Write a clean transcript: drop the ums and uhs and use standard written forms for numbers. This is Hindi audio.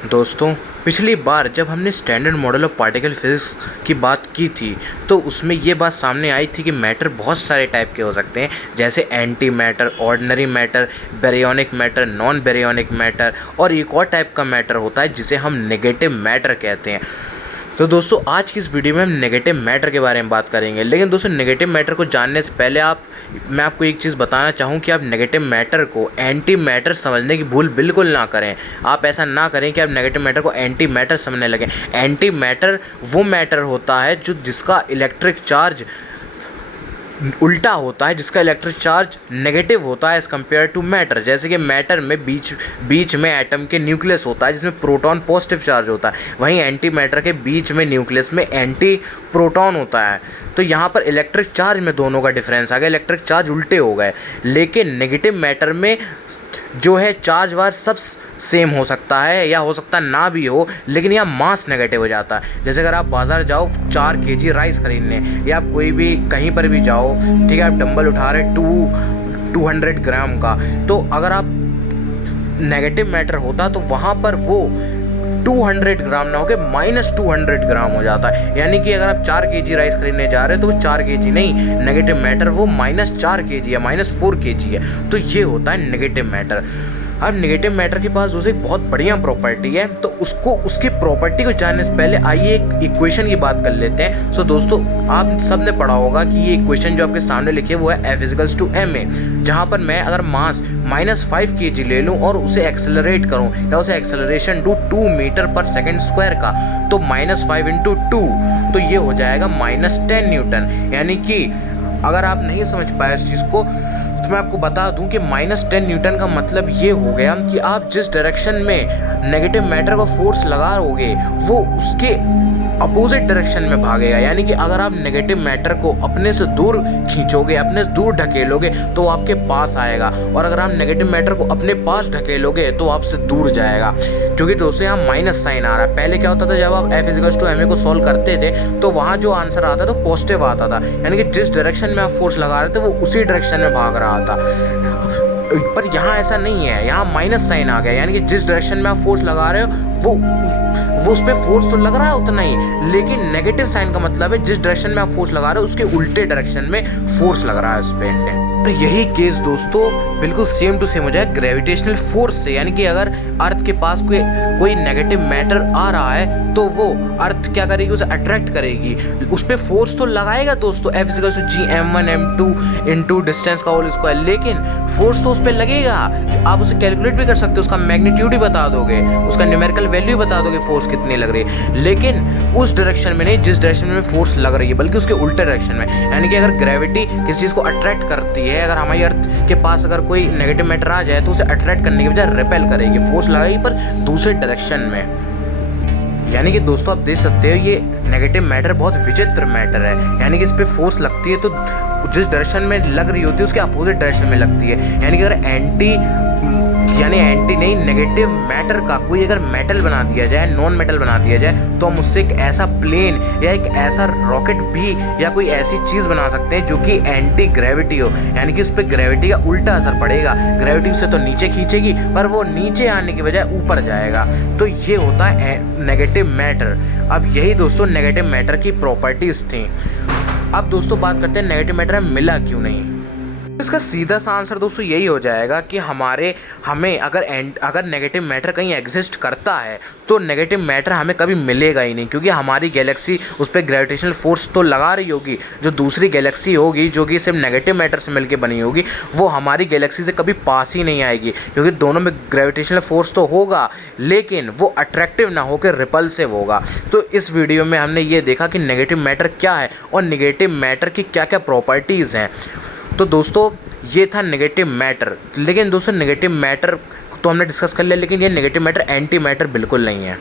दोस्तों, पिछली बार जब हमने standard model of particle physics की बात की थी तो उसमें ये बात सामने आई थी कि मैटर बहुत सारे टाइप के हो सकते हैं, जैसे anti matter, ordinary matter, baryonic matter, non baryonic matter और एक और टाइप का मैटर होता है जिसे हम नेगेटिव मैटर कहते हैं। तो दोस्तों, आज की इस वीडियो में हम नेगेटिव मैटर के बारे में बात करेंगे। लेकिन दोस्तों, नेगेटिव मैटर को जानने से पहले मैं आपको एक चीज़ बताना चाहूँ कि आप नेगेटिव मैटर को एंटी मैटर समझने की भूल बिल्कुल ना करें। आप ऐसा ना करें कि आप नेगेटिव मैटर को एंटी मैटर समझने लगें। एंटी मैटर वो मैटर होता है जिसका इलेक्ट्रिक चार्ज उल्टा होता है, जिसका इलेक्ट्रिक चार्ज नेगेटिव होता है एज़ कम्पेयर टू मैटर। जैसे कि मैटर में बीच में एटम के न्यूक्लियस होता है जिसमें प्रोटॉन पॉजिटिव चार्ज होता है, वहीं एंटी मैटर के बीच में न्यूक्लियस में एंटी प्रोटॉन होता है। तो यहाँ पर इलेक्ट्रिक चार्ज में दोनों का डिफरेंस आ गया, इलेक्ट्रिक चार्ज उल्टे हो गए। लेकिन नेगेटिव मैटर में जो है चार्ज वार सब सेम हो सकता है या हो सकता ना भी हो, लेकिन यहाँ मास नेगेटिव हो जाता है। जैसे अगर आप बाज़ार जाओ 4 kg राइस खरीदने या आप कोई भी कहीं पर भी जाओ, ठीक है, आप डंबल उठा रहे 200 ग्राम का, तो अगर आप नेगेटिव मैटर होता तो वहाँ पर वो 200 ग्राम ना होकर -200 ग्राम हो जाता है। यानी कि अगर आप 4 kg राइस खरीदने जा रहे हो तो वो 4 kg नहीं, नेगेटिव मैटर वो -4 kg या -4 kg है। तो ये होता है नेगेटिव मैटर। अब नेगेटिव मैटर के पास दूसरी बहुत बढ़िया प्रॉपर्टी है, तो उसकी प्रॉपर्टी को जानने से पहले आइए एक इक्वेशन की बात कर लेते हैं। सो दोस्तों, आप सब ने पढ़ा होगा कि ये इक्वेशन जो आपके सामने लिखी है वो है F = ma, जहाँ पर मैं अगर मास -5 kg ले लूँ और उसे एक्सेलरेट करूँ या उसे एक्सेलरेशन दूँ 2 मीटर/सेकंड स्क्वायर का, तो -5 × 2 तो ये हो जाएगा -10 न्यूटन। यानी कि अगर आप नहीं समझ पाए इस चीज़ को तो मैं आपको बता दूं कि -10 न्यूटन का मतलब ये हो गया कि आप जिस डायरेक्शन में नेगेटिव मैटर को फोर्स लगाओगे वो उसके अपोजिट डायरेक्शन में भागेगा। यानी कि अगर आप नेगेटिव मैटर को अपने से दूर खींचोगे, अपने से दूर ढकेलोगे तो आपके पास आएगा, और अगर आप नेगेटिव मैटर को अपने पास ढकेलोगे तो आपसे दूर जाएगा। क्योंकि दोस्तों यहाँ माइनस साइन आ रहा है। पहले क्या होता था, जब आप F = ma को सॉल्व करते थे तो वहाँ जो आंसर आता था तो पॉजिटिव आता था, यानी कि जिस डायरेक्शन में आप फोर्स लगा रहे थे वो उसी डायरेक्शन में भाग रहा था। पर यहाँ ऐसा नहीं है, यहाँ माइनस साइन आ गया, यानी कि जिस डायरेक्शन में आप फोर्स लगा रहे हो वो उस पर फोर्स तो लग रहा है उतना ही, लेकिन नेगेटिव साइन का मतलब है जिस डायरेक्शन में आप फोर्स लगा रहे हो उसके उल्टे डायरेक्शन में फोर्स लग रहा है उस पर। तो यही केस दोस्तों बिल्कुल सेम टू सेम हो जाए ग्रेविटेशनल फोर्स से। यानी कि अगर अर्थ के पास कोई नेगेटिव मैटर आ रहा है तो वो अर्थ क्या करेगी, उसे अट्रैक्ट करेगी, उस पर फोर्स तो लगाएगा दोस्तों, F = gm1m2 × डिस्टेंस का होल स्क्वायर, लेकिन फोर्स तो उस पर लगेगा। आप उसे कैलकुलेट भी कर सकते हो, उसका मैग्नीट्यूड ही बता दोगे, उसका न्यूमेरिकल वैल्यू बता दोगे फोर्स कितनी लग रही है, लेकिन उस डायरेक्शन में नहीं जिस डायरेक्शन में फोर्स लग रही है, बल्कि उसके उल्टे डायरेक्शन में। यानी कि अगर ग्रेविटी किसी चीज़ को अट्रैक्ट करती है, अगर हमारी अर्थ के पास अगर कोई नेगेटिव मैटर आ जाए तो उसे अट्रैक्ट करने की बजाय रिपेल करेगी, फोर्स लगाएगी पर दूसरे डायरेक्शन में। यानी कि दोस्तों आप देख सकते हो ये नेगेटिव मैटर बहुत विचित्र मैटर है। यानी कि इस पर फोर्स लगती है तो जिस डायरेक्शन में लग रही होती है उसके अपोजिट डायरेक्शन में लगती है। यानी कि अगर एंटी नहीं नेगेटिव मैटर का कोई अगर मेटल बना दिया जाए, नॉन मेटल बना दिया जाए, तो हम उससे एक ऐसा प्लेन या एक ऐसा रॉकेट भी या कोई ऐसी चीज़ बना सकते हैं जो कि एंटी ग्रेविटी हो। यानी कि उस पर ग्रेविटी का उल्टा असर पड़ेगा, ग्रेविटी उसे तो नीचे खींचेगी पर वो नीचे आने की बजाय ऊपर जाएगा। तो ये होता है नेगेटिव मैटर। अब यही दोस्तों नेगेटिव मैटर की प्रॉपर्टीज़ थी। अब दोस्तों बात करते हैं नेगेटिव मैटर में मिला क्यों नहीं। इसका सीधा सा आंसर दोस्तों यही हो जाएगा कि हमें अगर नेगेटिव मैटर कहीं एग्जिस्ट करता है तो नेगेटिव मैटर हमें कभी मिलेगा ही नहीं, क्योंकि हमारी गैलेक्सी उस पर ग्रेविटेशनल फोर्स तो लगा रही होगी। जो दूसरी गैलेक्सी होगी जो कि सिर्फ नेगेटिव मैटर से मिलकर बनी होगी वो हमारी गैलेक्सी से कभी पास ही नहीं आएगी, क्योंकि दोनों में ग्रेविटेशनल फोर्स तो होगा लेकिन वो अट्रैक्टिव ना होकर रिपल्सिव होगा। तो इस वीडियो में हमने ये देखा कि नेगेटिव मैटर क्या है और नेगेटिव मैटर की क्या क्या प्रॉपर्टीज़ हैं। तो दोस्तों ये था नेगेटिव मैटर। लेकिन दोस्तों नेगेटिव मैटर तो हमने डिस्कस कर लिया, लेकिन ये नेगेटिव मैटर एंटी मैटर बिल्कुल नहीं है।